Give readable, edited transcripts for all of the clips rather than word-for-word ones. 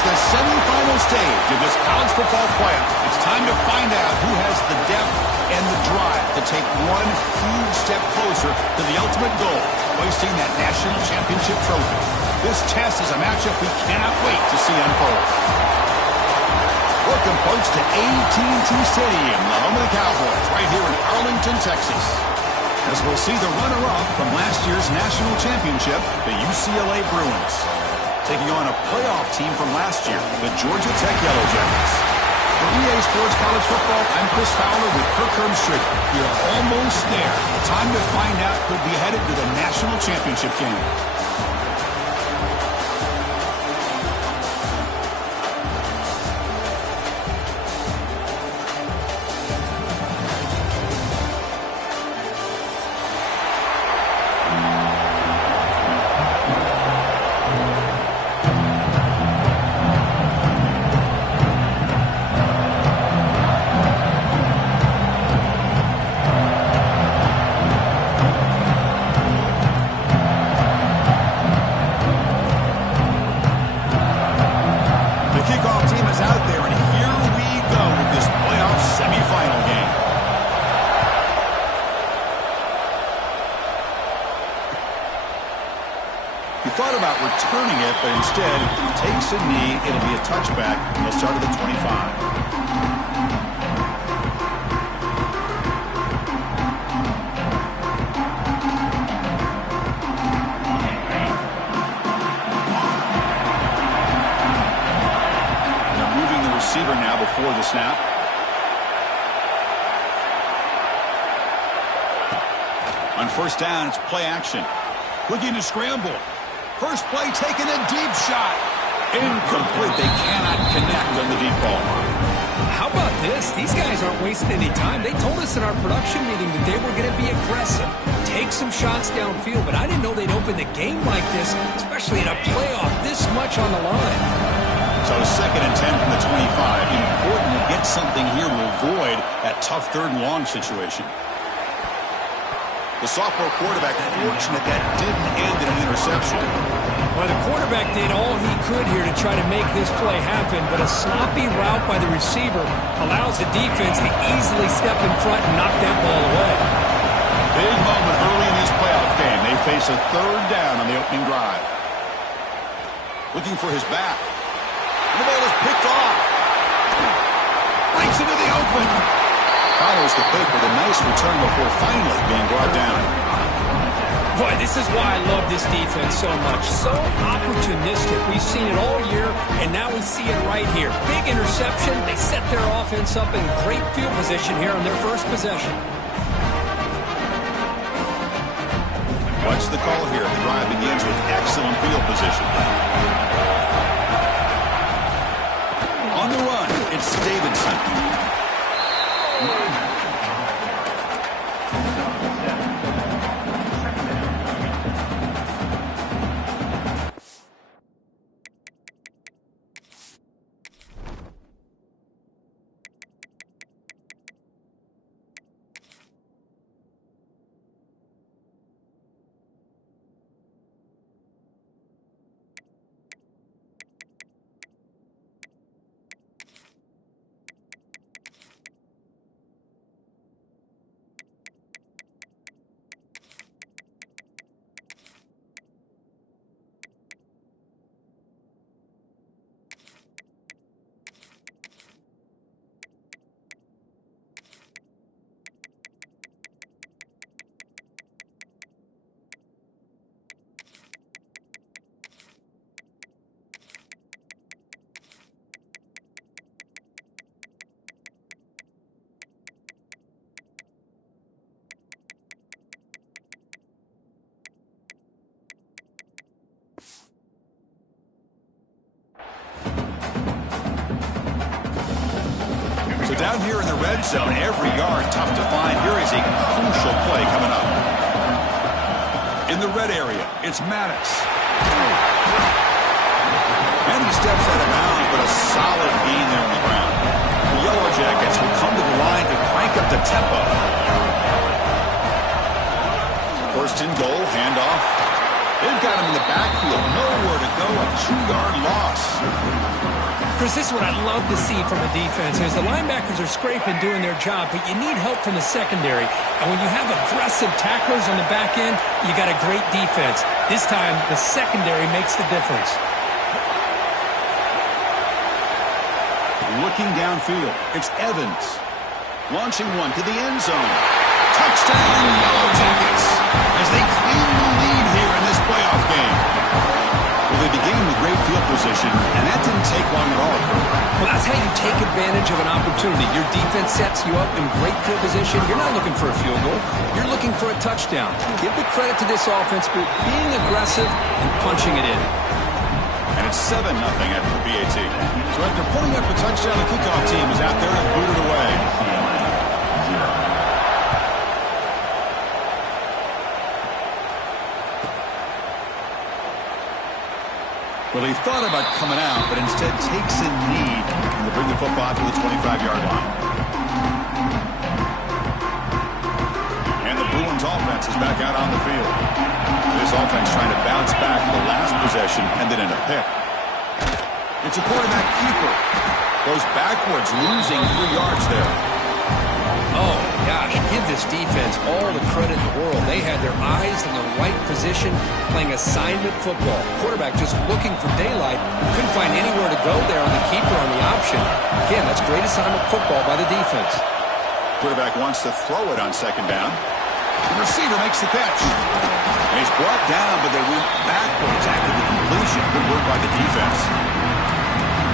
It's the semifinal stage of this college football playoff. It's time to find out who has the depth and the drive to take one huge step closer to the ultimate goal, hoisting that national championship trophy. This test is a matchup we cannot wait to see unfold. Welcome, folks, to AT&T Stadium, the home of the Cowboys, right here in Arlington, Texas. As we'll see the runner-up from last year's national championship, the UCLA Bruins, taking on a playoff team from last year, the Georgia Tech Yellow Jackets. For EA Sports College Football, I'm Chris Fowler with Kirk Herbstreit. You're almost there. Time to find out who'll be headed to the national championship game. Thought about returning it, but instead takes a knee. It'll be a touchback. They'll start at the 25. They're moving the receiver now before the snap. On first down, it's play action. Looking to scramble. First play taking a deep shot. Incomplete. They cannot connect on the deep ball. How about this? These guys aren't wasting any time. They told us in our production meeting that they were going to be aggressive, take some shots downfield, but I didn't know they'd open the game like this, especially in a playoff this much on the line. So 2nd and 10 from the 25. Important to get something here to avoid that tough 3rd and long situation. The sophomore quarterback fortunate that didn't end in an interception. Well, the quarterback did all he could here to try to make this play happen, but a sloppy route by the receiver allows the defense to easily step in front and knock that ball away. Big moment early in this playoff game. They face a 3rd down on the opening drive. Looking for his back. And the ball is picked off. Breaks into the open. Follows the pick with a nice return before finally being brought down. Boy, this is why I love this defense so much. So opportunistic. We've seen it all year, and now we see it right here. Big interception. They set their offense up in great field position here on their first possession. Watch the call here. The drive begins with excellent field position. On the run, it's Davidson. So down here in the red zone, every yard tough to find. Here is a crucial play coming up. In the red area, it's Maddox. And he steps out of bounds, but a solid gain there on the ground. The Yellow Jackets will come to the line to crank up the tempo. First and goal, handoff. They've got him in the backfield. Nowhere to go, a 2-yard loss. Chris, this is what I love to see from a defense. As the linebackers are scraping, doing their job, but you need help from the secondary. And when you have aggressive tacklers on the back end, you got a great defense. This time, the secondary makes the difference. Looking downfield, it's Evans. Launching one to the end zone. Touchdown, Yellow Jackets, as they claim the lead here in this playoff game. Well, they began with great field position, and that didn't take long at all. Well, that's how you take advantage of an opportunity. Your defense sets you up in great field position. You're not looking for a field goal. You're looking for a touchdown. Give the credit to this offense for being aggressive and punching it in. And it's 7-0 after the BAT. So after putting up a touchdown, the kickoff team is out there and booted away. Well, he thought about coming out, but instead takes a knee to bring the football to the 25-yard line. And the Bruins offense is back out on the field. This offense trying to bounce back. The last possession ended in a pick. It's a quarterback keeper. Goes backwards, losing 3 yards there. Oh, gosh, give this defense all the credit in the world. They had their eyes in the right position, playing assignment football. Quarterback just looking for daylight. Couldn't find anywhere to go there on the keeper on the option. Again, that's great assignment football by the defense. Quarterback wants to throw it on second down. The receiver makes the catch. And he's brought down, but they went backwards after the completion. Good work by the defense.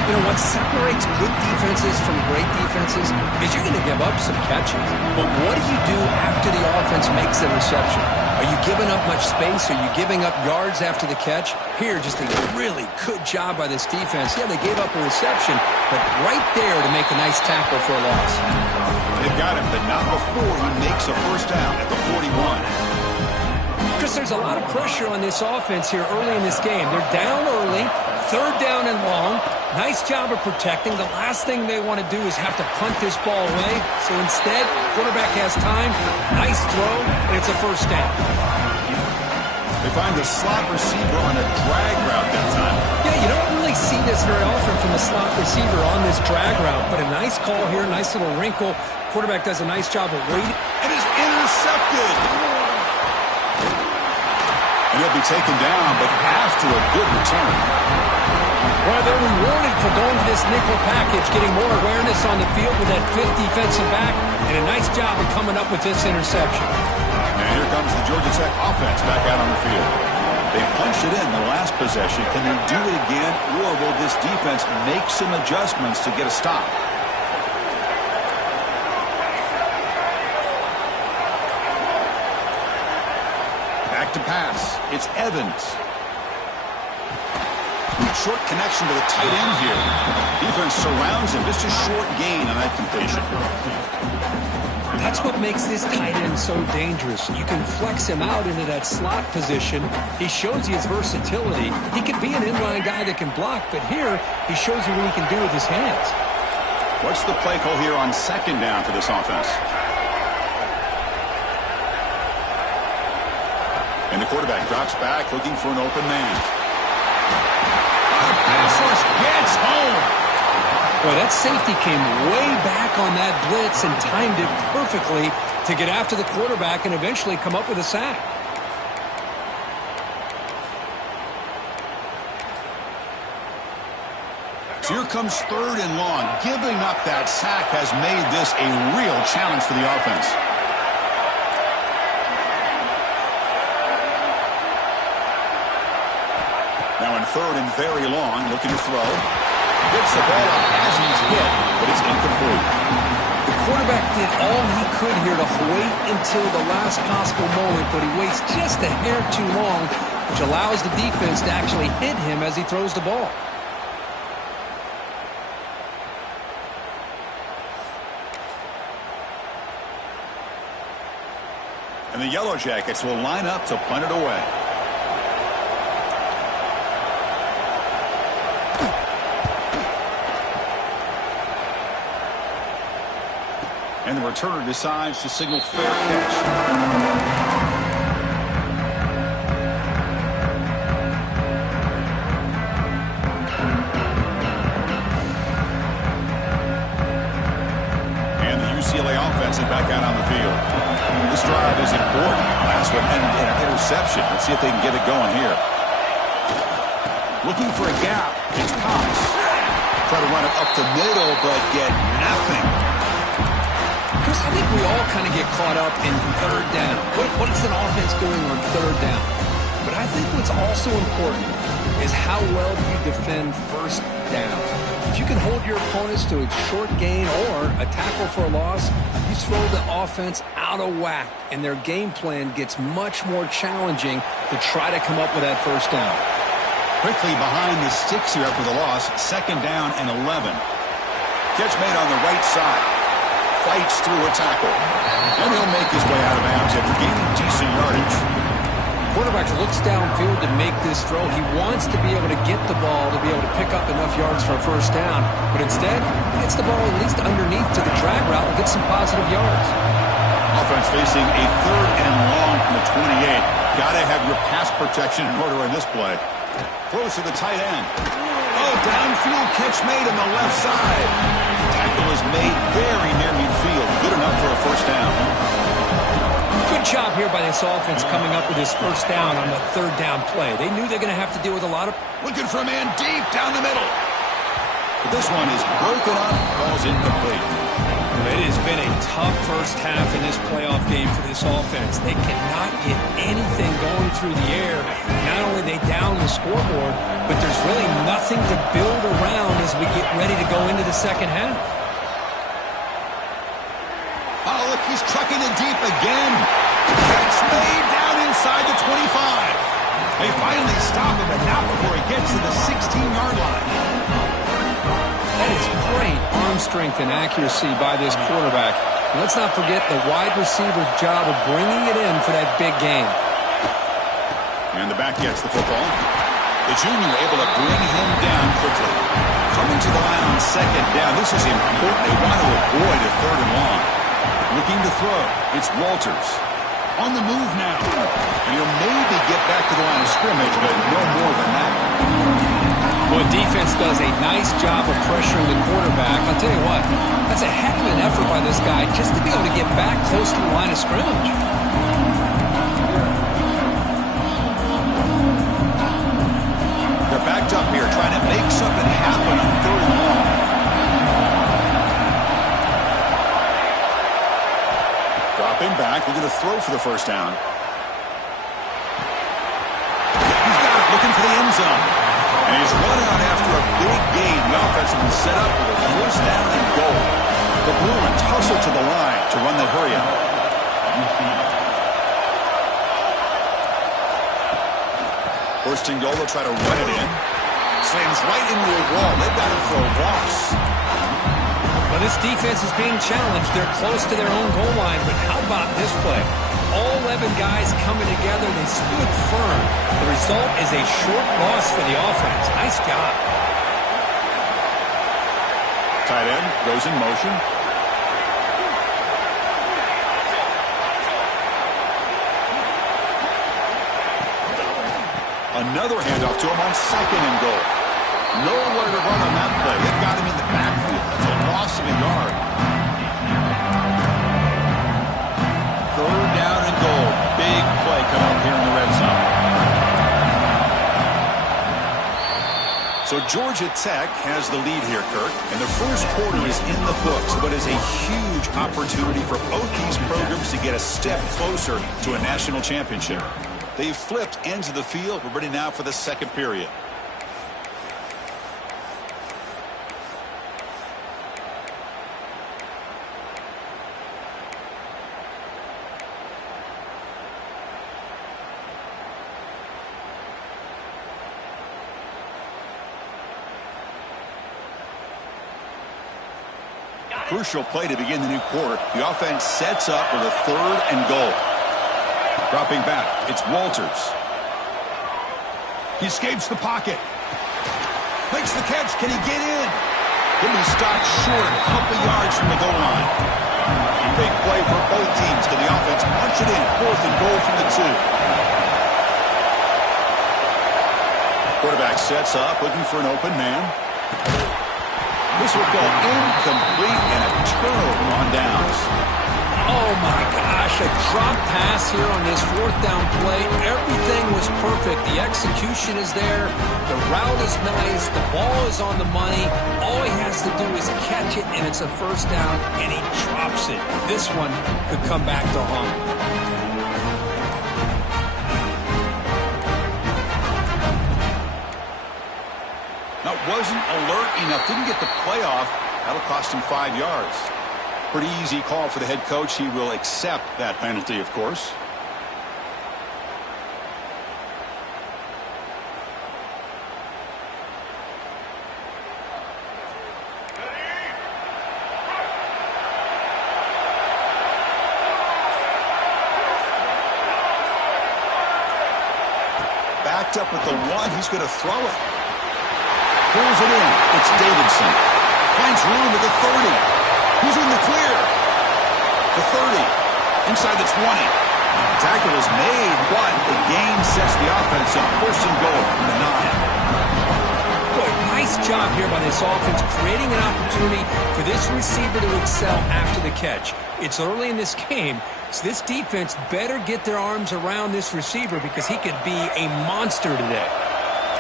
You know, what separates good defenses from great defenses is you're going to give up some catches. But what do you do after the offense makes the reception? Are you giving up much space? Are you giving up yards after the catch? Here, just a really good job by this defense. Yeah, they gave up a reception, but right there to make a nice tackle for a loss. They've got him, but not before he makes a first down at the 41. Chris, there's a lot of pressure on this offense here early in this game. They're down early, 3rd down and long. Nice job of protecting. The last thing they want to do is have to punt this ball away. So instead, quarterback has time. Nice throw, and it's a first down. They find the slot receiver on a drag route that time. Yeah, you don't really see this very often from a slot receiver on this drag route, but a nice call here, nice little wrinkle. Quarterback does a nice job of waiting. It is intercepted. And he'll be taken down, but after a good return. Well, they're rewarded for going to this nickel package, getting more awareness on the field with that 5th defensive back, and a nice job of coming up with this interception. And here comes the Georgia Tech offense back out on the field. They punched it in the last possession. Can they do it again, or will this defense make some adjustments to get a stop? Back to pass. It's Evans. Short connection to the tight end here. Defense surrounds him. Just a short gain on that completion. That's what makes this tight end so dangerous. You can flex him out into that slot position. He shows you his versatility. He could be an inline guy that can block, but here he shows you what he can do with his hands. What's the play call here on second down for this offense? And the quarterback drops back looking for an open man. Pass rush gets home. Boy, that safety came way back on that blitz and timed it perfectly to get after the quarterback and eventually come up with a sack. So here comes 3rd and long. Giving up that sack has made this a real challenge for the offense. Now in 3rd and very long, looking to throw. Gets the ball up as he's hit, but it's incomplete. The quarterback did all he could here to wait until the last possible moment, but he waits just a hair too long, which allows the defense to actually hit him as he throws the ball. And the Yellow Jackets will line up to punt it away. And the returner decides to signal fair catch. offense and back out on the field. This drive is important. Last one ended in an interception. Let's see if they can get it going here. Looking for a gap. It's Cox. Try to run it up the middle, but get nothing. Chris, I think we all kind of get caught up in third down. What is an offense doing on third down? But I think what's also important is how well do you defend first down. If you can hold your opponents to a short gain or a tackle for a loss, you throw the offense out of whack, and their game plan gets much more challenging to try to come up with that first down. Quickly behind the sticks here after the loss. Second down and 11. Catch made on the right side. Fights through a tackle. And he'll make his way out of bounds after gaining decent yardage. Quarterback looks downfield to make this throw. He wants to be able to get the ball to be able to pick up enough yards for a first down. But instead, he gets the ball at least underneath to the drag route and gets some positive yards. Offense facing a third and long from the 28. Got to have your pass protection in order in this play. Close to the tight end. Oh, downfield catch made on the left side. Tackle is made very near midfield. Good enough for a first down. Good job here by this offense coming up with this first down on the third down play. They knew they're going to have to deal with a lot of... Looking for a man deep down the middle. But this one is broken up. Ball's incomplete. It has been a tough first half in this playoff game for this offense. They cannot get anything going through the air. Not only are they down the scoreboard, but there's really nothing to build around as we get ready to go into the second half. Oh, look, he's trucking it deep again. Catch made down inside the 25. They finally stop him, but not before he gets to the 16-yard line. That is great arm strength and accuracy by this quarterback. And let's not forget the wide receiver's job of bringing it in for that big game. And the back gets the football. The junior able to bring him down quickly. Coming to the line on second down. This is important. They want to avoid a third and long. Looking to throw. It's Walters. On the move now. And he'll maybe get back to the line of scrimmage, but no more than that. Well, defense does a nice job of pressuring the quarterback. I'll tell you what, that's a heck of an effort by this guy just to be able to get back close to the line of scrimmage. They're backed up here trying to make something happen on third and long. Dropping back, looking to throw for the first down. He's got it, looking for the end zone. And he's run out after a big gain. The offense has been set up with a first down and goal. The Bruins hustle to the line to run the hurry-up. First and goal, they'll try to run it in. Slams right into a wall. They've got him for a loss. Well, this defense is being challenged. They're close to their own goal line, but how about this play? All 11 guys coming together. They stood firm. The result is a short loss for the offense. Nice job. Tight end goes in motion. Another handoff to him on second and goal. Nowhere to run on that play. They've got him in the backfield. That's a loss of a yard. Third down and goal. Big play coming up here in the red zone. So Georgia Tech has the lead here, Kirk. And the first quarter is in the books, but is a huge opportunity for both these programs to get a step closer to a national championship. They've flipped ends of the field. We're ready now for the second period. Crucial play to begin the new quarter. The offense sets up with a third and goal. Dropping back, it's Walters. He escapes the pocket. Makes the catch. Can he get in? He'll be stopped short a couple yards from the goal line. Big play for both teams. Can the offense punch it in? Fourth and goal from the 2. Quarterback sets up, looking for an open man. This will go incomplete and a turnover on downs. Oh, my gosh, a drop pass here on this fourth down play. Everything was perfect. The execution is there. The route is nice. The ball is on the money. All he has to do is catch it, and it's a first down, and he drops it. This one could come back to haunt him. That wasn't alert enough. Didn't get the play off. That'll cost him 5 yards. Pretty easy call for the head coach. He will accept that penalty, of course. Backed up with the one. He's going to throw it. Pulls it in. It's Davidson. Finds room at the 30. He's in the clear. The 30. Inside the 20. The tackle is made, but the gain sets the offense up. First and goal from the 9. Boy, nice job here by this offense, creating an opportunity for this receiver to excel after the catch. It's early in this game, so this defense better get their arms around this receiver because he could be a monster today.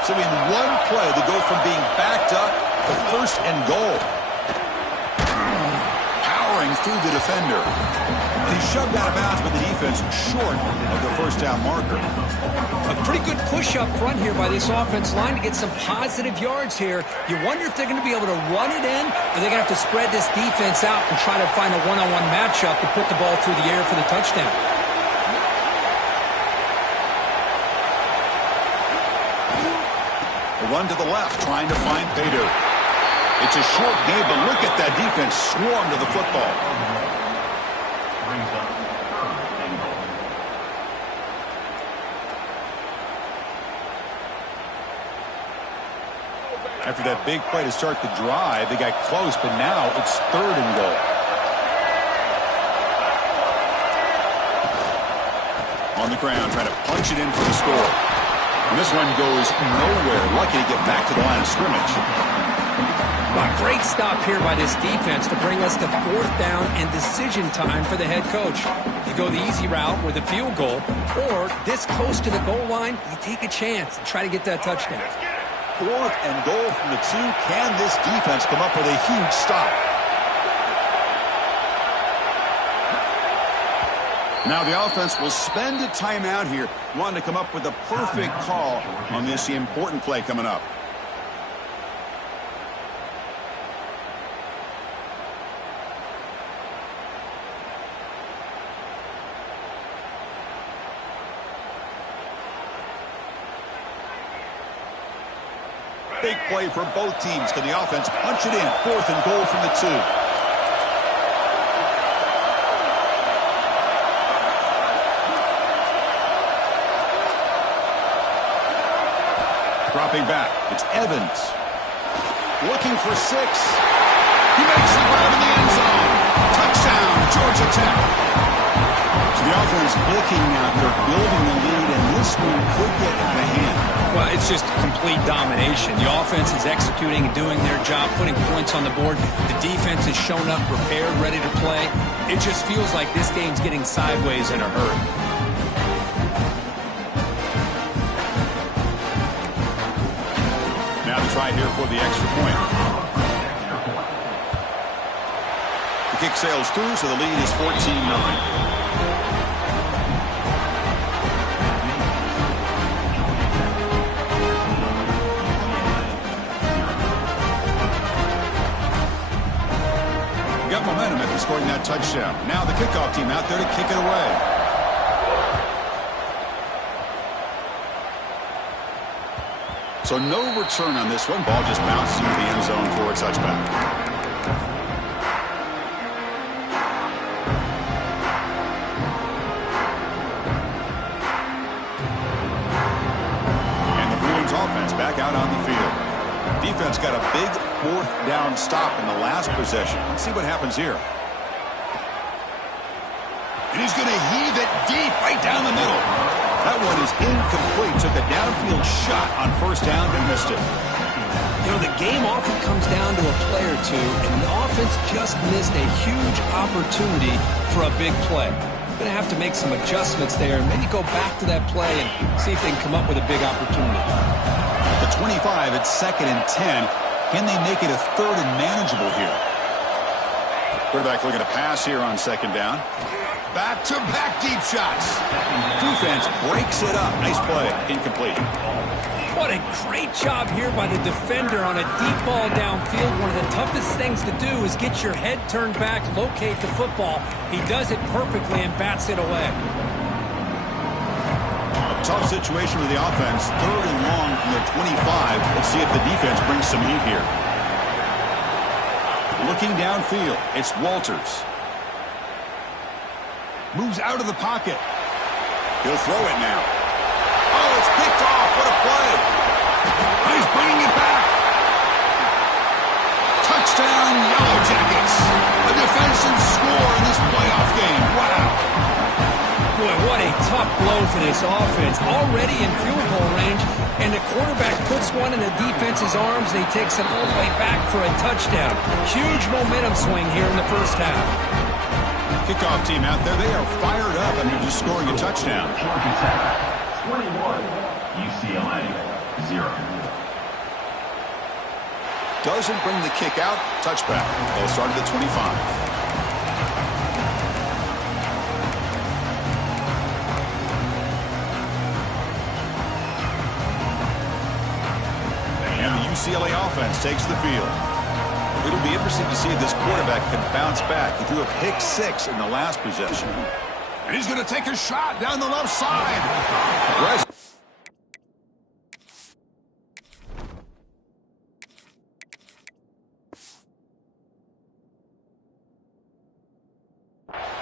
So in one play, they go from being backed up to first and goal. Powering through the defender. And he's shoved out of bounds by the defense short of the first down marker. A pretty good push up front here by this offense line to get some positive yards here. You wonder if they're going to be able to run it in, or they're going to have to spread this defense out and try to find a one-on-one matchup to put the ball through the air for the touchdown. Run to the left, trying to find Bader. It's a short game, but look at that defense swarm to the football. After that big play to start the drive, they got close, but now it's third and goal. On the ground, trying to punch it in for the score. And this one goes nowhere. Lucky to get back to the line of scrimmage. A great stop here by this defense to bring us to fourth down and decision time for the head coach. You go the easy route with a field goal, or this close to the goal line, you take a chance and try to get that touchdown. Fourth and goal from the 2. Can this defense come up with a huge stop? Now the offense will spend a timeout here, wanting to come up with a perfect call on this important play coming up. Big play for both teams. Can the offense punch it in? Fourth and goal from the 2. Dropping back. It's Evans. Looking for 6. He makes the grab in the end zone. Touchdown, Georgia Tech. So the offense looking now. They're building the lead, and this one could get out of hand. Well, it's just complete domination. The offense is executing and doing their job, putting points on the board. The defense has shown up, prepared, ready to play. It just feels like this game's getting sideways in a hurry. Now to try here for the extra point. The kick sails through, so the lead is 14-9. Got momentum after scoring that touchdown. Now the kickoff team out there to kick it away. So no return on this one. Ball just bounced into the end zone for a touchback. And the Bruins offense back out on the field. Defense got a big fourth down stop in the last possession. Let's see what happens here. And he's going to heave it deep right down the middle. That one is incomplete. Took a downfield shot on first down and missed it. You know, the game often comes down to a play or two, and the offense just missed a huge opportunity for a big play. Going to have to make some adjustments there and maybe go back to that play and see if they can come up with a big opportunity. The 25 at 2nd and 10. Can they make it a 3rd and manageable here? Quarterback looking to pass here on 2nd down. Back-to-back deep shots. Defense breaks it up. Nice play. Incomplete. What a great job here by the defender on a deep ball downfield. One of the toughest things to do is get your head turned back, locate the football. He does it perfectly and bats it away. A tough situation for the offense. 3rd and long from their 25. Let's see if the defense brings some heat here. Looking downfield, it's Walters. Moves out of the pocket. He'll throw it now. Oh, it's picked off. What a play. He's bringing it back. Touchdown, Yellow Jackets. A defensive score in this playoff game. Wow. Boy, what a tough blow for this offense. Already in field goal range, and the quarterback puts one in the defense's arms, and he takes it all the way back for a touchdown. Huge momentum swing here in the first half. Kickoff team out there, they are fired up after just scoring a touchdown. 21, UCLA, 0. Doesn't bring the kick out. Touchback. They'll start at the 25. And the UCLA offense takes the field. It'll be interesting to see if this quarterback can bounce back. He threw a pick 6 in the last possession. And he's going to take a shot down the left side.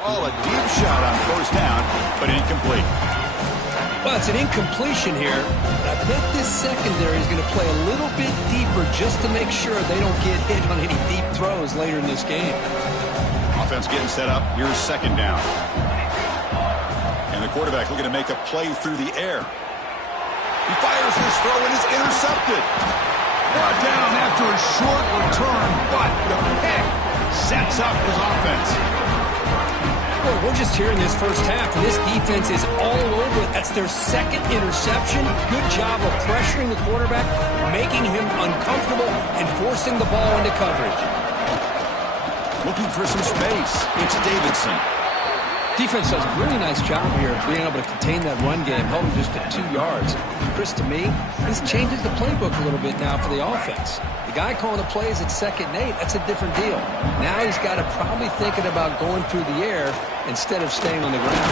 Oh, a deep shot on 1st down, but incomplete. Well, it's an incompletion here. I bet this secondary is going to play a little bit deeper just to make sure they don't get hit on any deep throws later in this game. Offense getting set up. Here's 2nd down. And the quarterback looking to make a play through the air. He fires his throw and is intercepted. Brought down after a short return, but the pick sets up his offense. Boy, we're just here in this first half, and this defense is all over it. That's their 2nd interception. Good job of pressuring the quarterback, making him uncomfortable, and forcing the ball into coverage. Looking for some space. It's Davidson. Defense does a really nice job here of being able to contain that run game, held him just at 2 yards. Chris, to me, this changes the playbook a little bit now for the offense. The guy calling the plays at 2nd and 8, that's a different deal. Now he's got to probably thinking about going through the air instead of staying on the ground.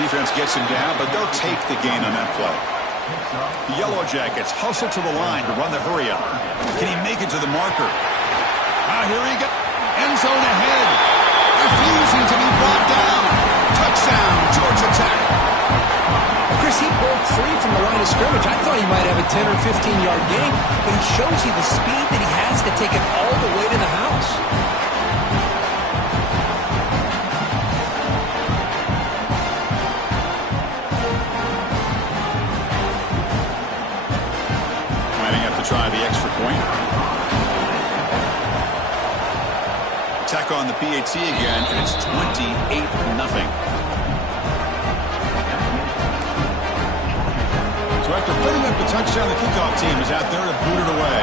Defense gets him down, but they'll take the gain on that play. The Yellow Jackets hustle to the line to run the hurry up. Can he make it to the marker? Here he goes. End zone ahead. Refusing to be brought down. Touchdown, Georgia Tech. Chris, he broke free from the line of scrimmage. I thought he might have a 10 or 15-yard gain, but he shows you the speed that he has to take it all the way to the house. Lining up to try the extra point. Tech on the PAT again, and it's 28-0. So after putting up the touchdown, the kickoff team is out there to boot it away.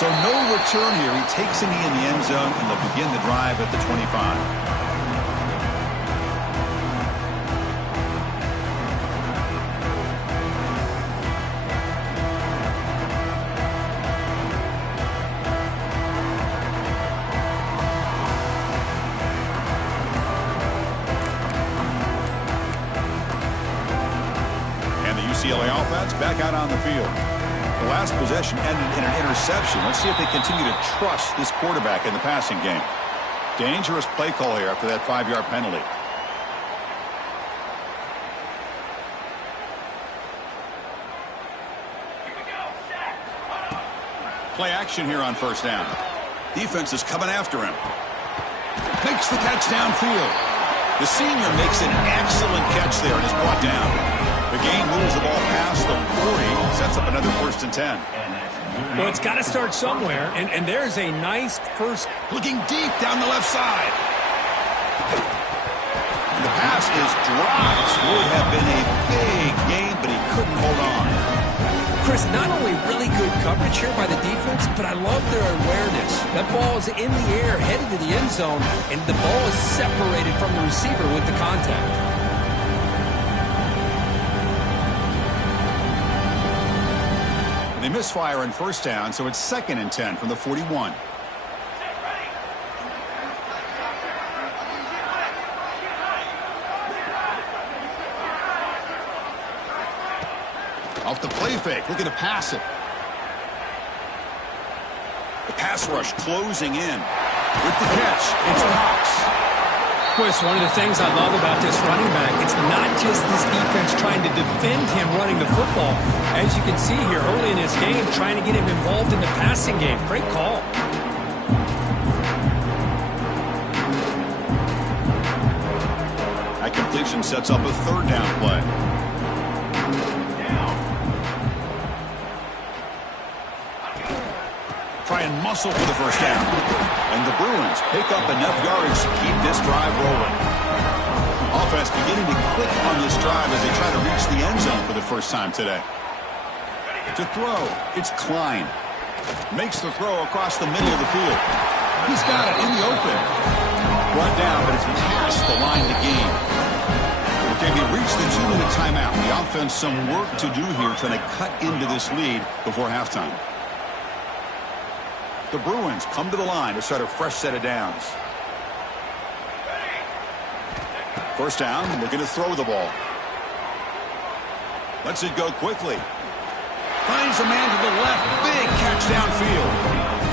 So no return here. He takes a knee in the end zone, and they'll begin the drive at the 25. UCLA offense back out on the field. The last possession ended in an interception. Let's see if they continue to trust this quarterback in the passing game. Dangerous play call here after that 5-yard penalty. Play action here on 1st down. Defense is coming after him. Makes the catch downfield. The senior makes an excellent catch there and is brought down. The game moves the ball past the 40, sets up another 1st and 10. Well, it's got to start somewhere, and there's a nice first. Looking deep down the left side. And the pass is dropped. Would have been a big game, but he couldn't hold on. Chris, not only really good coverage here by the defense, but I love their awareness. That ball is in the air, headed to the end zone, and the ball is separated from the receiver with the contact. They misfire on 1st down, so it's 2nd and 10 from the 41. Off the play fake, looking to pass it. The pass rush closing in. With the catch, it's Cox. Chris, one of the things I love about this running back, it's not just this defense trying to defend him running the football. As you can see here early in this game, trying to get him involved in the passing game. Great call. That completion sets up a 3rd down play. Try and muscle for the 1st down. And the Bruins pick up enough yardage to keep this drive rolling. Offense beginning to click on this drive as they try to reach the end zone for the first time today. To throw, it's Klein. Makes the throw across the middle of the field. He's got it in the open. Brought down, but it's past the line to gain. Okay, we reach the 2-minute timeout. The offense some work to do here trying to cut into this lead before halftime. The Bruins come to the line to start a fresh set of downs. 1st down, looking to throw the ball. Lets it go quickly. Finds a man to the left. Big catch downfield.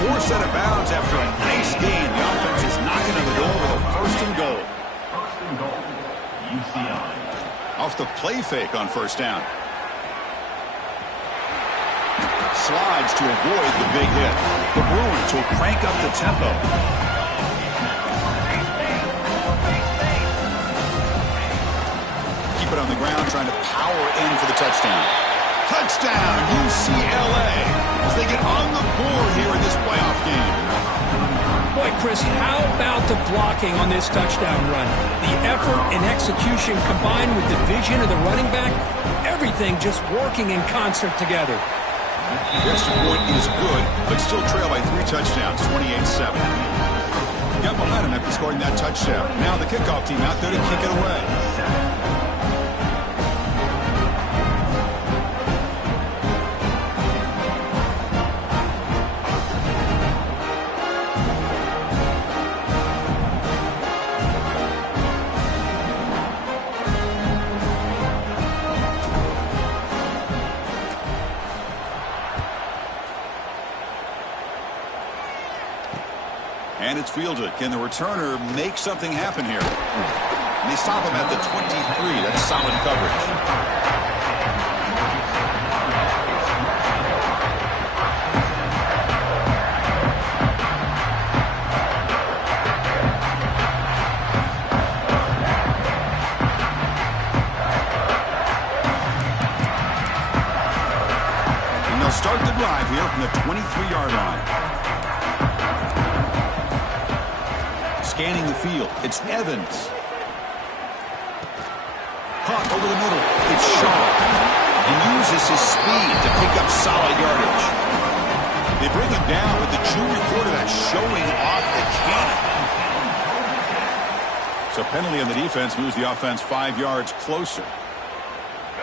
4th set of bounds after a nice gain. The offense is knocking on the door with a 1st and goal. 1st and goal. UCLA. Off the play fake on 1st down. Slides to avoid the big hit. The Bruins will crank up the tempo. Keep it on the ground, trying to power in for the touchdown. Touchdown, UCLA, as they get on the board here in this playoff game. Boy, Chris, how about the blocking on this touchdown run? The effort and execution combined with the vision of the running back, everything just working in concert together. The extra point is good, but still trail by 3 touchdowns, 28-7. Got momentum after scoring that touchdown. Now the kickoff team out there to kick it away. And it's fielded. Can the returner make something happen here? And they stop him at the 23. That's solid coverage. And they'll start the drive here from the 23-yard line. Scanning the field, it's Evans. Caught over the middle, it's Shaw. He uses his speed to pick up solid yardage. They bring him down with the junior quarterback showing off the cannon. So penalty on the defense moves the offense 5 yards closer.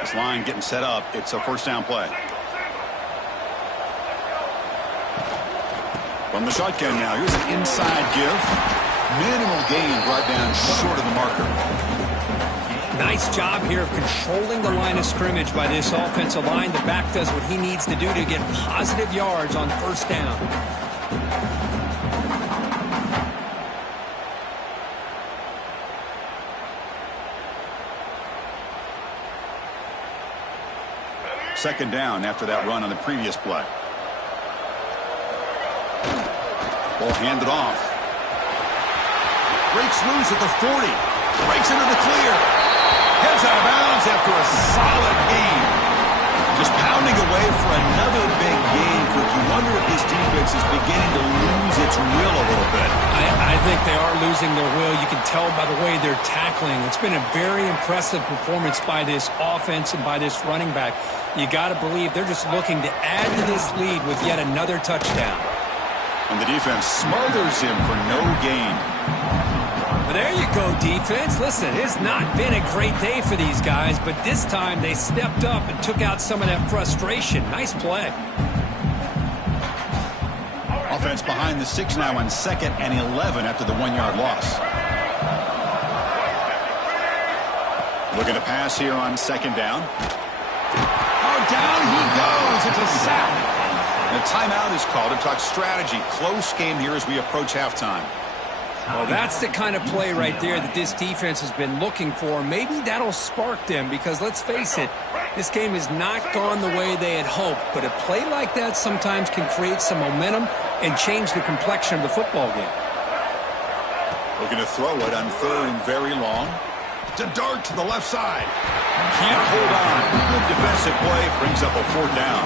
This line getting set up, it's a 1st down play. From the shotgun now, here's an inside give. Minimal gain brought down short of the marker. Nice job here of controlling the line of scrimmage by this offensive line. The back does what he needs to do to get positive yards on 1st down. Second down after that run on the previous play. Ball handed off. Breaks loose at the 40. Breaks into the clear. Heads out of bounds after a solid gain. Just pounding away for another big gain. Kirk, you wonder if this defense is beginning to lose its will a little bit. I think they are losing their will. You can tell by the way they're tackling. It's been a very impressive performance by this offense and by this running back. You got to believe they're just looking to add to this lead with yet another touchdown. And the defense smothers him for no gain. Well, there you go, defense. Listen, it's not been a great day for these guys, but this time they stepped up and took out some of that frustration. Nice play. Offense behind the 6 now on 2nd and 11 after the 1-yard loss. Looking to pass here on 2nd down. Oh, down he goes. It's a sack. And a timeout is called to talk strategy. Close game here as we approach halftime. Well, that's the kind of play right there that this defense has been looking for. Maybe that'll spark them because, let's face it, this game has not gone the way they had hoped. But a play like that sometimes can create some momentum and change the complexion of the football game. Looking to throw it on 3rd and very long. To dart to the left side. Can't hold on. Good defensive play. Brings up a 4th down.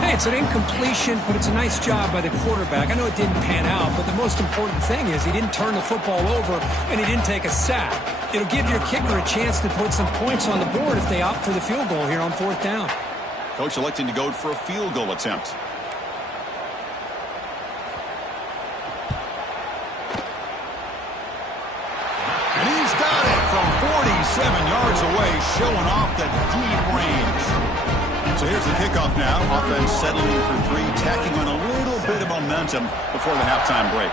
Hey, it's an incompletion, but it's a nice job by the quarterback. I know it didn't pan out, but the most important thing is he didn't turn the football over and he didn't take a sack. It'll give your kicker a chance to put some points on the board if they opt for the field goal here on 4th down. Coach electing to go for a field goal attempt. And he's got it from 47 yards away, showing off the deep range. So here's the kickoff now. Offense settling for 3, tacking on a little bit of momentum before the halftime break.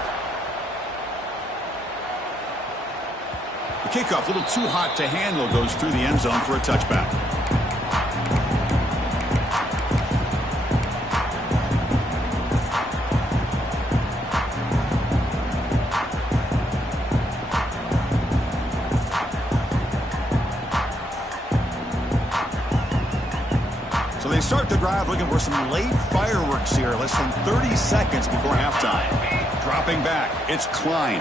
The kickoff, a little too hot to handle, goes through the end zone for a touchback. They start the drive looking for some late fireworks here. Less than 30 seconds before halftime. Dropping back, it's Klein.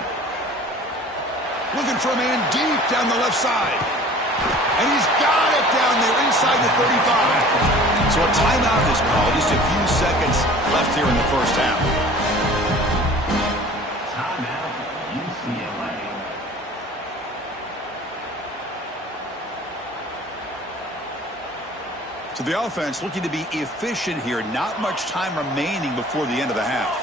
Looking for a man deep down the left side. And he's got it down there inside the 35. So a timeout is called. Just a few seconds left here in the first half. Timeout, UCLA. So the offense looking to be efficient here. Not much time remaining before the end of the half.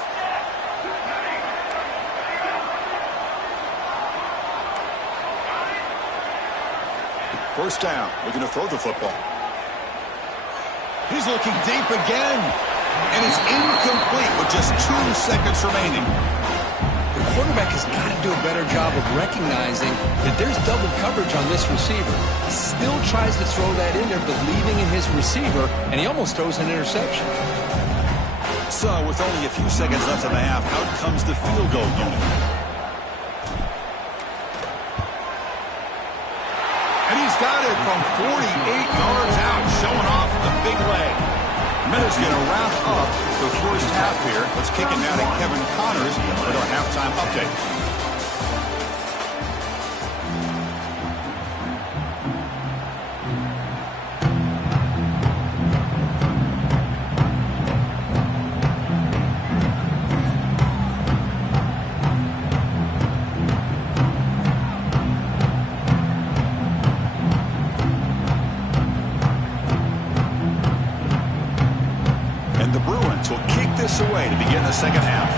First down, looking to throw the football. He's looking deep again. And it's incomplete with just 2 seconds remaining. The quarterback has got to do a better job of recognizing that there's double coverage on this receiver. Still tries to throw that in there, believing in his receiver, and he almost throws an interception. So, with only a few seconds left in the half, out comes the field goal unit. And he's got it from 48 yards out, showing off the big leg. Minutes going to wrap up the first half here. Let's kick it now to Kevin Connors with our halftime update. Away to begin the second half.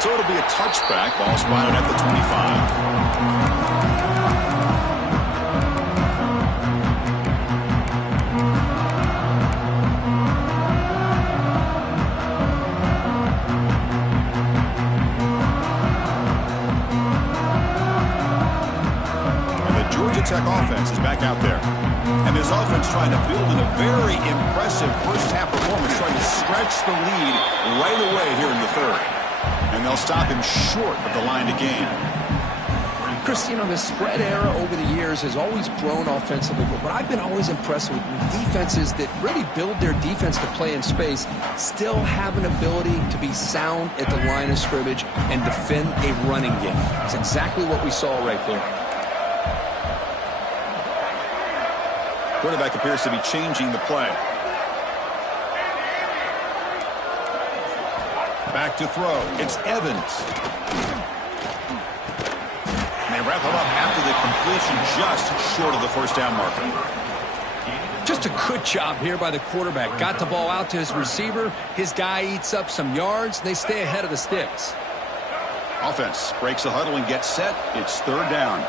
So it'll be a touchback. Ball spotted at the 25. Tech offense is back out there. And this offense trying to build in a very impressive first-half performance, trying to stretch the lead right away here in the third. And they'll stop him short of the line to gain. Chris, you know, the spread era over the years has always grown offensively, but what I've been always impressed with defenses that really build their defense to play in space still have an ability to be sound at the line of scrimmage and defend a running game. It's exactly what we saw right there. Quarterback appears to be changing the play. Back to throw. It's Evans. And they wrap him up after the completion, just short of the first down marker. Just a good job here by the quarterback. Got the ball out to his receiver. His guy eats up some yards, and they stay ahead of the sticks. Offense breaks the huddle and gets set. It's third down.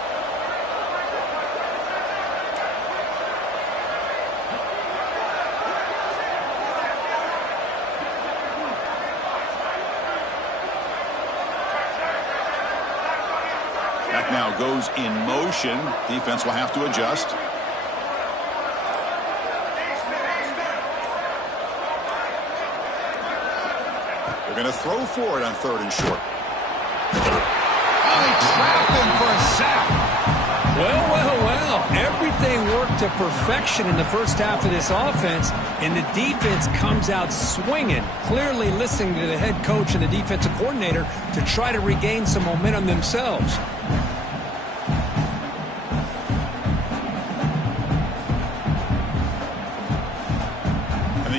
Now goes in motion. Defense will have to adjust. They're going to throw for it on third and short. Oh, they trap him for a sack. Well. Everything worked to perfection in the first half of this offense, and the defense comes out swinging, clearly listening to the head coach and the defensive coordinator to try to regain some momentum themselves.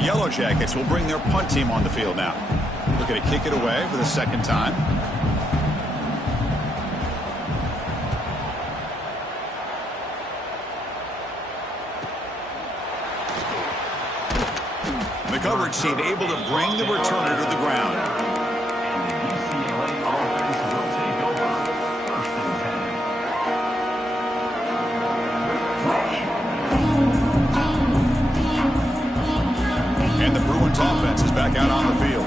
Yellow Jackets will bring their punt team on the field now. Looking to kick it away for the second time. The coverage team able to bring the returner to the ground. And the Bruins offense is back out on the field.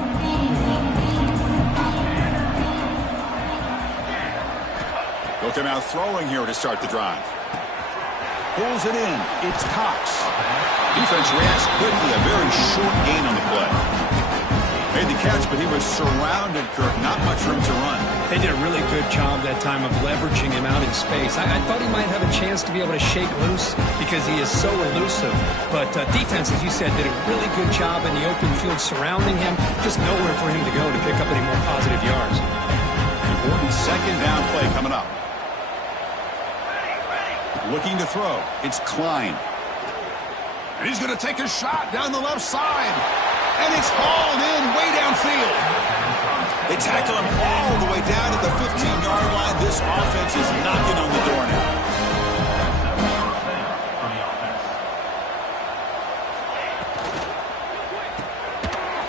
They'll come out throwing here to start the drive. Pulls it in. It's Cox. Defense reacts quickly. A very short gain on the play. Made the catch, but he was surrounded, Kirk. Not much room to run. They did a really good job that time of leveraging him out in space. I thought he might have a chance to be able to shake loose because he is so elusive. But defense, as you said, did a really good job in the open field surrounding him. Just nowhere for him to go to pick up any more positive yards. Important second down play coming up. Looking to throw. It's Klein. And he's going to take a shot down the left side. And it's hauled in way downfield. They tackle him all the way down to the 15-yard line. This offense is knocking on the door now.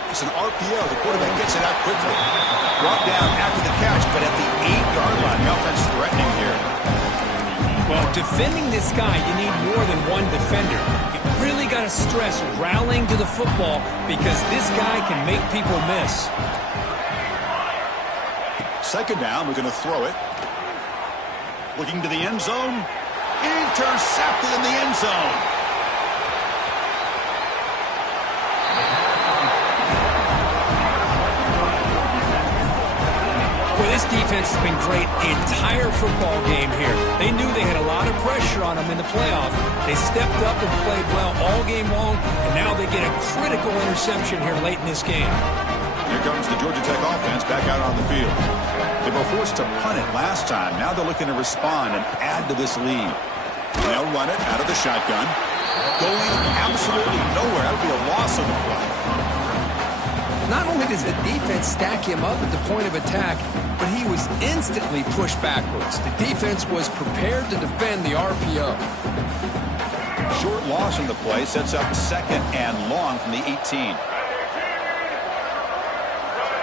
It's an RPO. The quarterback gets it out quickly. Brought down after the catch, but at the 8-yard line, the offense threatening here. Well, defending this guy, you need more than one defender. You really got to stress rallying to the football because this guy can make people miss. Second down, we're going to throw it. Looking to the end zone. Intercepted in the end zone. Well, this defense has been great the entire football game here. They knew they had a lot of pressure on them in the playoff. They stepped up and played well all game long, and now they get a critical interception here late in this game. Here comes the Georgia Tech offense back out on the field. They were forced to punt it last time. Now they're looking to respond and add to this lead. They'll run it out of the shotgun. Going absolutely nowhere. That would be a loss on the play. Not only does the defense stack him up at the point of attack, but he was instantly pushed backwards. The defense was prepared to defend the RPO. Short loss on the play sets up second and long from the 18.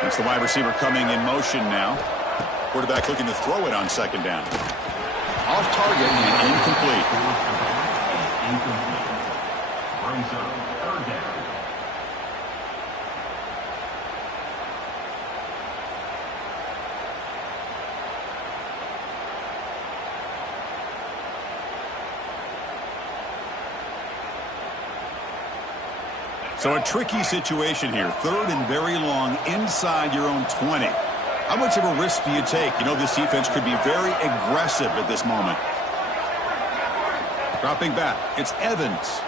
It's the wide receiver coming in motion now. Quarterback looking to throw it on second down. Off target and incomplete. Brings up third down. So a tricky situation here. 3rd and very long inside your own 20. How much of a risk do you take? You know, this defense could be very aggressive at this moment. Dropping back. It's Evans.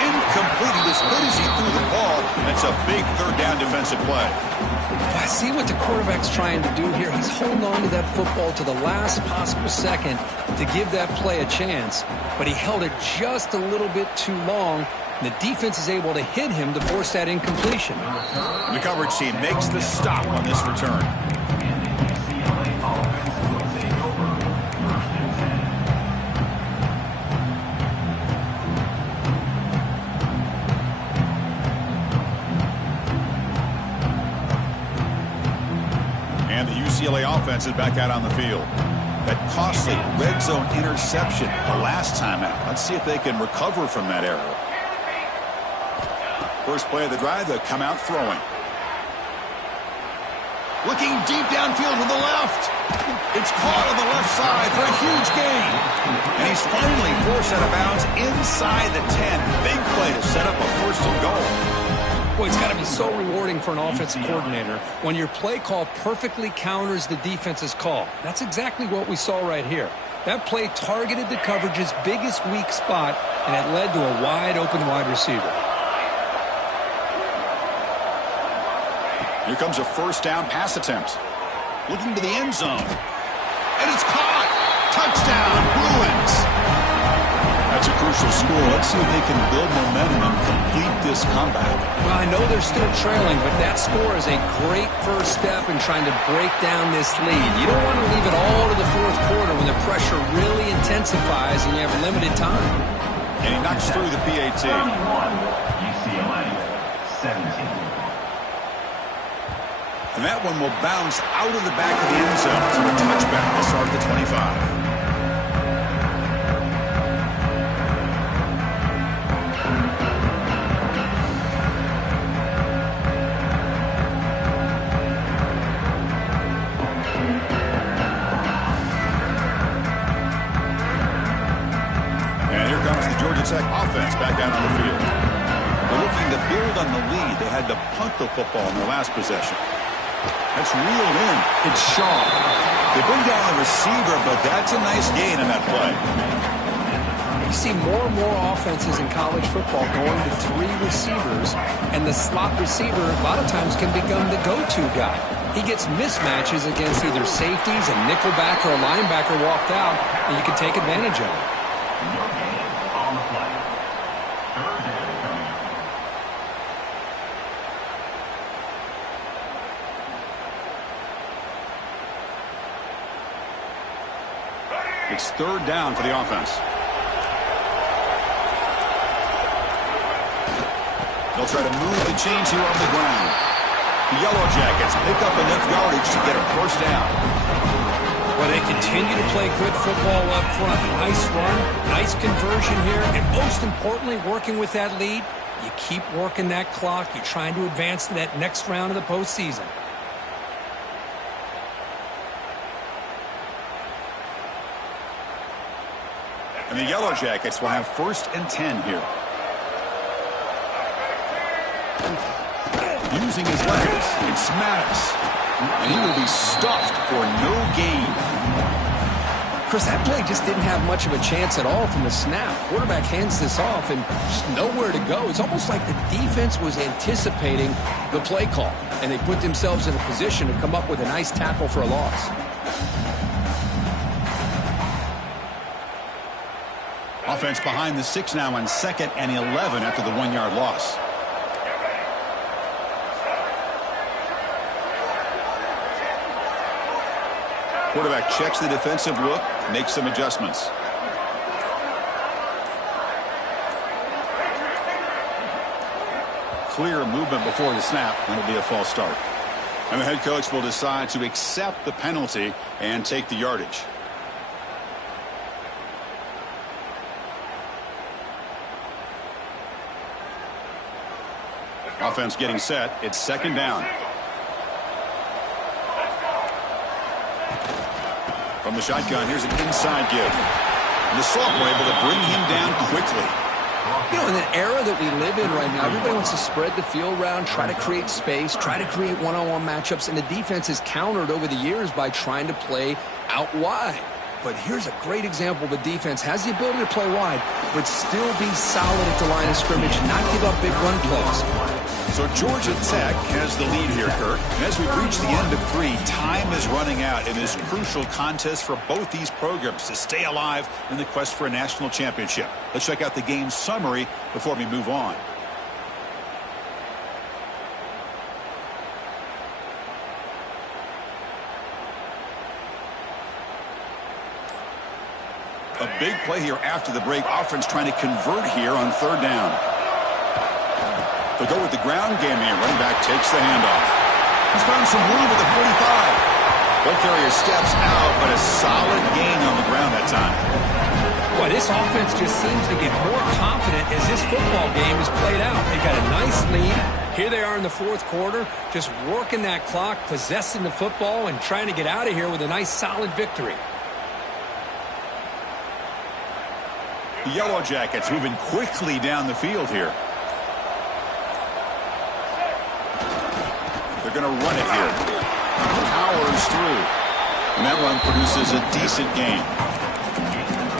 Incomplete. He was hit as he threw the ball. That's a big 3rd down defensive play. I see what the quarterback's trying to do here. He's holding on to that football to the last possible second to give that play a chance. But he held it just a little bit too long. The defense is able to hit him to force that incompletion. The coverage team makes the stop on this return. And the UCLA offense is back out on the field. That costly red zone interception the last time out. Let's see if they can recover from that error. First play of the drive, they'll come out throwing. Looking deep downfield to the left. It's caught on the left side for a huge gain. And he's finally forced out of bounds inside the 10. Big play to set up a 1st and goal. Boy, it's got to be so rewarding for an offensive coordinator when your play call perfectly counters the defense's call. That's exactly what we saw right here. That play targeted the coverage's biggest weak spot, and it led to a wide-open wide receiver. Here comes a 1st down pass attempt. Looking to the end zone. And it's caught. Touchdown, Bruins. That's a crucial score. Let's see if they can build momentum and complete this comeback. Well, I know they're still trailing, but that score is a great first step in trying to break down this lead. You don't want to leave it all to the 4th quarter when the pressure really intensifies and you have limited time. And he knocks through the PAT. UCLA 17. And that one will bounce out of the back of the end zone to a touchback to start the 25. And here comes the Georgia Tech offense back out on the field. They're looking to build on the lead. They had to punt the football in their last possession. That's reeled in. It's Shaw. They bring down the receiver, but that's a nice gain in that play. You see more and more offenses in college football going to 3 receivers, and the slot receiver a lot of times can become the go-to guy. He gets mismatches against either safeties, a nickelback, or a linebacker walked out, and you can take advantage of it. No gain on the play. 3rd down coming up. It's 3rd down for the offense. They'll try to move the chains here on the ground. The Yellow Jackets pick up enough yardage to get a 1st down. Well, they continue to play good football up front. Nice run, nice conversion here, and most importantly, working with that lead, you keep working that clock. You're trying to advance to that next round of the postseason. And the Yellow Jackets will have 1st and 10 here. Using his legs, it's Maddox. And he will be stuffed for no gain. Chris, that play just didn't have much of a chance at all from the snap. Quarterback hands this off and just nowhere to go. It's almost like the defense was anticipating the play call, and they put themselves in a position to come up with a nice tackle for a loss. Offense behind the 6 now on 2nd and 11 after the 1-yard loss. Quarterback checks the defensive look, makes some adjustments. Clear movement before the snap, and it'll be a false start. And the head coach will decide to accept the penalty and take the yardage. Offense getting set. It's 2nd down. From the shotgun, here's an inside give. And the Salt were able to bring him down quickly. You know, in the era that we live in right now, everybody wants to spread the field around, try to create space, try to create one-on-one matchups, and the defense is countered over the years by trying to play out wide. But here's a great example. The defense has the ability to play wide, but still be solid at the line of scrimmage, not give up big run plays. So Georgia Tech has the lead here, Kirk. And as we've reached the end of 3, time is running out in this crucial contest for both these programs to stay alive in the quest for a national championship. Let's check out the game summary before we move on. A big play here after the break. Offense trying to convert here on 3rd down. They'll go with the ground game here. Running back takes the handoff. He's found some room at the 45. Both carrier steps out, but a solid gain on the ground that time. Boy, this offense just seems to get more confident as this football game is played out. They got a nice lead. Here they are in the 4th quarter, just working that clock, possessing the football, and trying to get out of here with a nice, solid victory. The Yellow Jackets moving quickly down the field here. They're going to run it here. Powers through. And that run produces a decent gain.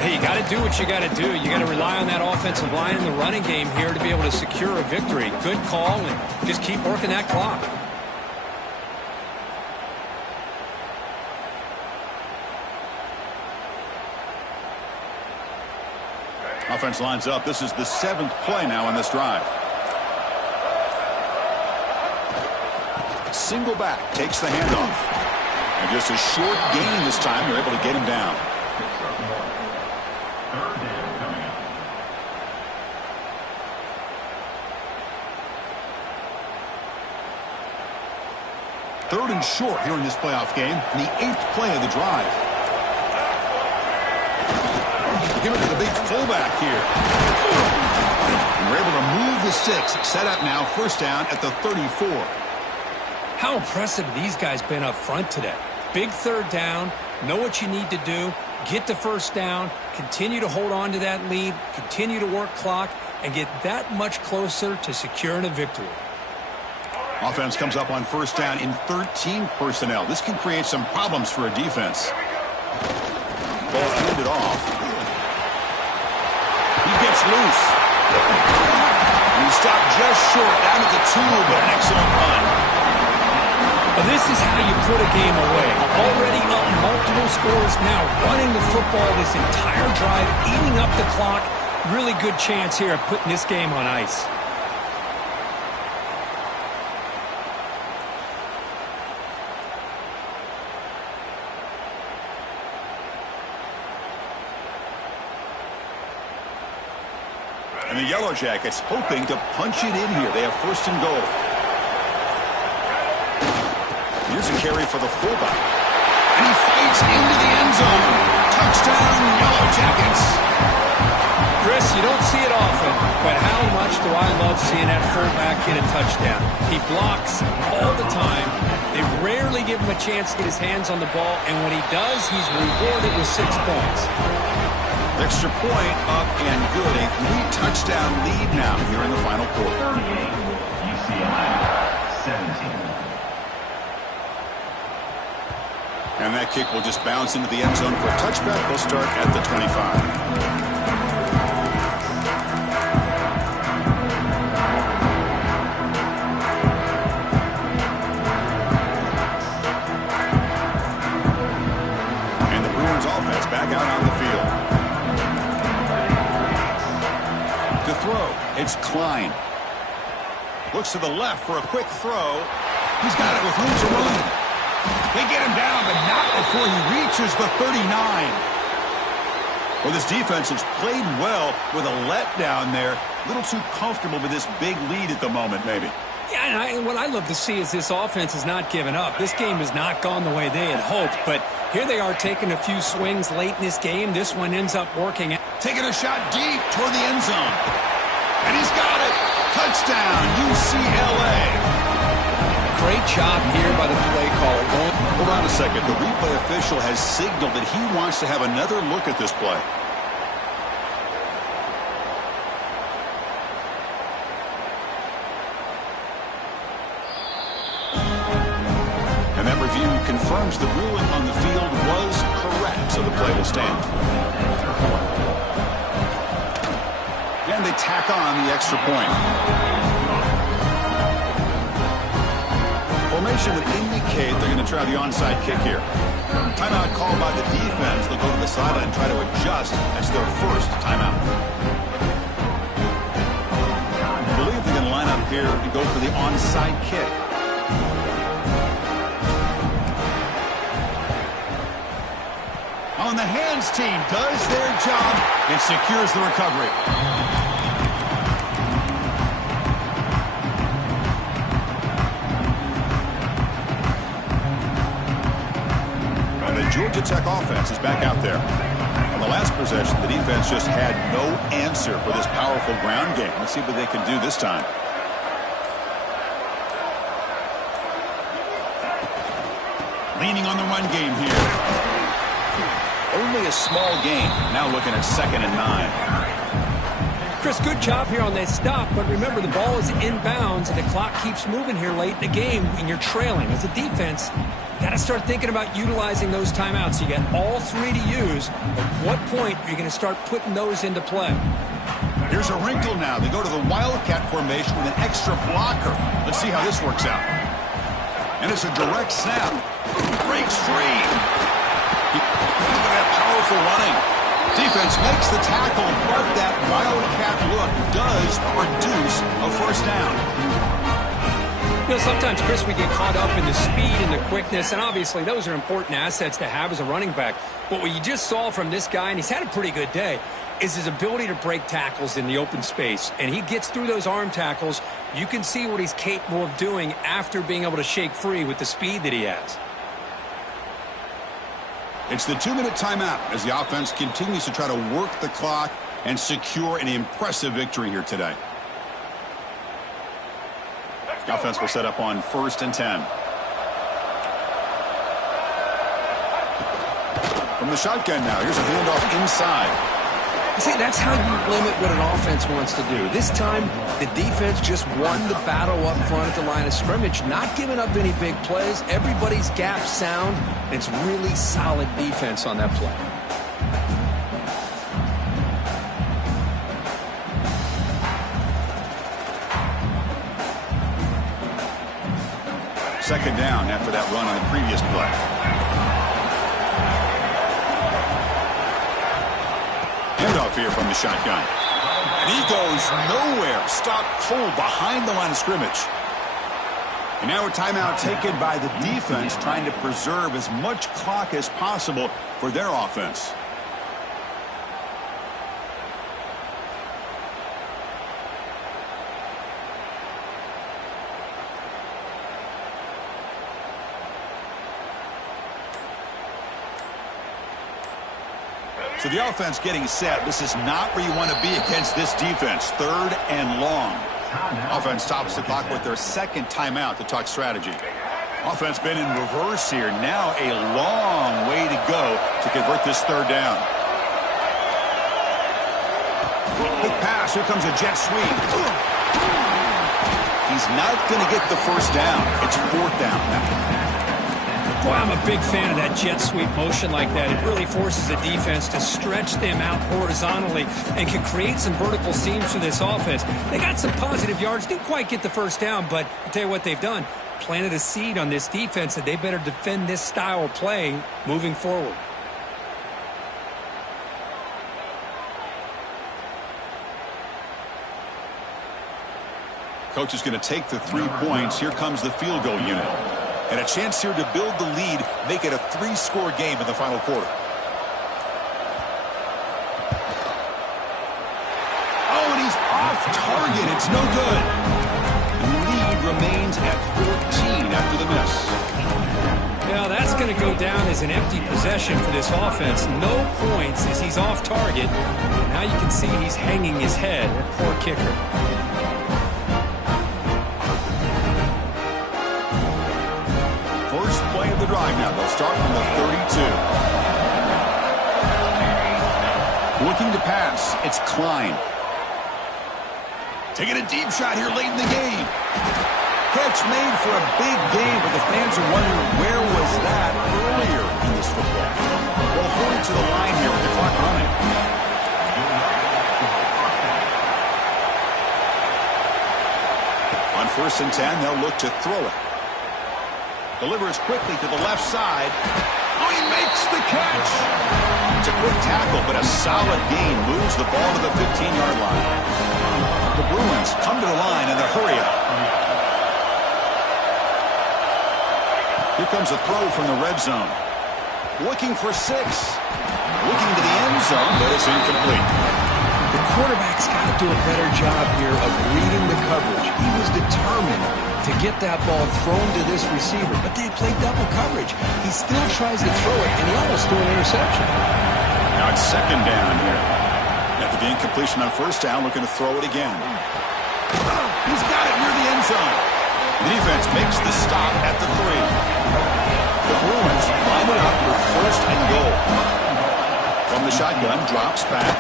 Hey, you got to do what you got to do. You got to rely on that offensive line in the running game here to be able to secure a victory. Good call, and just keep working that clock. Offense lines up. This is the 7th play now in this drive. Single back takes the handoff. And just a short gain this time. They're able to get him down. 3rd and short here in this playoff game. And the 8th play of the drive. Give it to the big fullback here. And we're able to move the sticks. Set up now, 1st down at the 34. How impressive these guys been up front today. Big 3rd down, know what you need to do, get the 1st down, continue to hold on to that lead, continue to work clock, and get that much closer to securing a victory. Offense comes up on 1st down in 13 personnel. This can create some problems for a defense. Ball handed off. He gets loose. And he stopped just short, down at the 2, but an excellent run. Well, this is how you put a game away. Already up multiple scores, now running the football this entire drive, eating up the clock. Really good chance here of putting this game on ice. And the Yellow Jackets hoping to punch it in here. They have 1st and goal. Here's a carry for the fullback. And he fights into the end zone. Touchdown, Yellow Jackets. Chris, you don't see it often, but how much do I love seeing that fullback get a touchdown. He blocks all the time. They rarely give him a chance to get his hands on the ball, and when he does, he's rewarded with 6 points. Extra point up and good. A 3-touchdown lead now here in the final quarter. 38, UCLA, 17. And that kick will just bounce into the end zone for a touchback. They'll start at the 25. Back out on the field. To throw, it's Klein. Looks to the left for a quick throw. He's got it with room to run. They get him down, but not before he reaches the 39. Well, this defense has played well with a letdown there. A little too comfortable with this big lead at the moment, maybe. Yeah, and what I love to see is this offense has not given up. This game has not gone the way they had hoped, but here they are taking a few swings late in this game. This one ends up working out. Taking a shot deep toward the end zone. And he's got it. Touchdown, UCLA. Great job here by the play caller. Hold on a second. The replay official has signaled that he wants to have another look at this play. confirms the ruling on the field was correct, so the play will stand. And they tack on the extra point. Formation would indicate they're going to try the onside kick here. Timeout called by the defense. They'll go to the sideline and try to adjust. That's their first timeout. I believe they're going to line up here and go for the onside kick. On the hands team does their job and secures the recovery. And the Georgia Tech offense is back out there. On the last possession, the defense just had no answer for this powerful ground game. Let's see what they can do this time. Leaning on the run game here. Only a small gain. Now looking at 2nd and 9. Chris, good job here on that stop, but remember the ball is inbounds and the clock keeps moving here late in the game and you're trailing. As a defense, you got to start thinking about utilizing those timeouts. You got all 3 to use. At what point are you going to start putting those into play? Here's a wrinkle now. They go to the Wildcat formation with an extra blocker. Let's see how this works out. And it's a direct snap. Breaks free. Look at that powerful running. Defense makes the tackle, but that Wildcat look does produce a first down. You know, sometimes, Chris, we get caught up in the speed and the quickness, and obviously those are important assets to have as a running back. But what you just saw from this guy, and he's had a pretty good day, is his ability to break tackles in the open space. And he gets through those arm tackles. You can see what he's capable of doing after being able to shake free with the speed that he has. It's the 2-minute timeout as the offense continues to try to work the clock and secure an impressive victory here today. The offense will set up on 1st and 10. From the shotgun now, here's a handoff inside. See, that's how you limit what an offense wants to do. This time, the defense just won the battle up front at the line of scrimmage, not giving up any big plays. Everybody's gap sound. It's really solid defense on that play. Second down after that run on the previous play. Handoff here from the shotgun. And he goes nowhere. Stopped full behind the line of scrimmage. And now a timeout taken by the defense trying to preserve as much clock as possible for their offense. So the offense getting set. This is not where you want to be against this defense. 3rd and long. Offense stops the clock with their 2nd timeout to talk strategy. Offense been in reverse here. Now a long way to go to convert this 3rd down. Quick pass. Here comes a jet sweep. He's not going to get the first down. It's 4th down now. Boy, I'm a big fan of that jet sweep motion like that. It really forces the defense to stretch them out horizontally and can create some vertical seams for this offense. They got some positive yards, didn't quite get the first down, but I'll tell you what they've done. Planted a seed on this defense that they better defend this style of play moving forward. Coach is going to take the 3 points. Here comes the field goal unit. And a chance here to build the lead, make it a 3-score game in the final quarter. Oh, and he's off target. It's no good. The lead remains at 14 after the miss. Now that's going to go down as an empty possession for this offense. No points as he's off target. Now you can see he's hanging his head. Poor kicker. Play of the drive now. They'll start from the 32. Looking to pass. It's Klein. Taking a deep shot here late in the game. catch made for a big game, but the fans are wondering where was that earlier in this football. Well, hurry to the line here with the clock running. On 1st and 10, they'll look to throw it. Delivers quickly to the left side. Oh, he makes the catch! It's a quick tackle, but a solid gain moves the ball to the 15-yard line. The Bruins come to the line in a hurry up. Here comes a throw from the red zone. Looking for 6. Looking to the end zone, but it's incomplete. The quarterback's got to do a better job here of reading the coverage. He was determined to get that ball thrown to this receiver, but they played double coverage. He still tries to throw it, and he almost threw an interception. Now it's 2nd down here. After the incompletion on 1st down, looking to throw it again. He's got it near the end zone. The defense makes the stop at the 3. The Bruins line it up with 1st and goal. From the shotgun, drops back.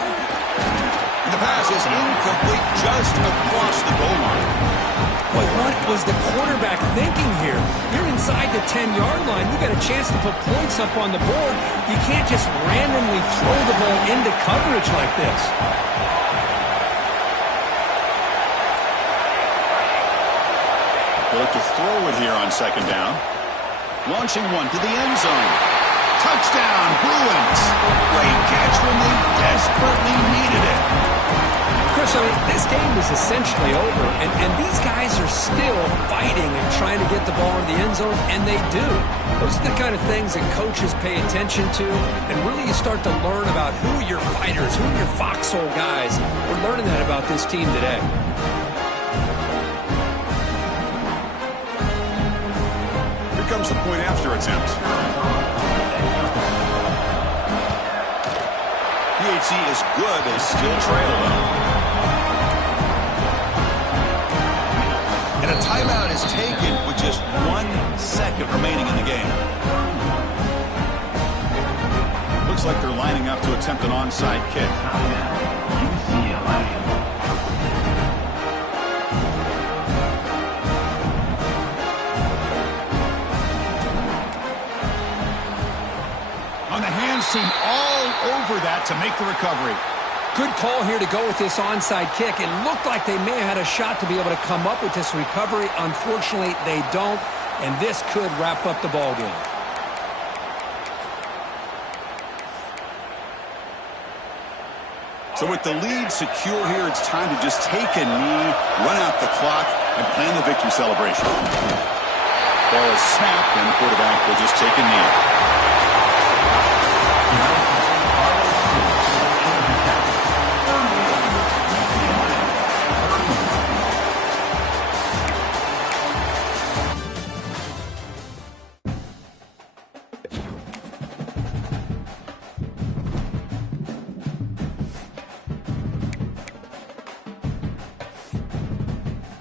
And the pass is incomplete just across the goal line. But what was the quarterback thinking here? You're inside the 10-yard line. You got a chance to put points up on the board. You can't just randomly throw the ball into coverage like this. They look to throw it here on 2nd down. Launching one to the end zone. Touchdown, Bruins. Great catch when they desperately needed it. Chris, I mean, this game is essentially over, and these guys are still fighting and trying to get the ball in the end zone, and they do. Those are the kind of things that coaches pay attention to, and really you start to learn about who are your fighters, who are your foxhole guys. We're learning that about this team today. Here comes the point after attempt. PHC is good. They still trail though. And a timeout is taken with just 1 second remaining in the game. Looks like they're lining up to attempt an onside kick. On the hands team all over that to make the recovery. Good call here to go with this onside kick. It looked like they may have had a shot to be able to come up with this recovery. Unfortunately, they don't, and this could wrap up the ball game. So with the lead secure here, it's time to just take a knee, run out the clock, and plan the victory celebration. Ball is snapped, and the quarterback will just take a knee.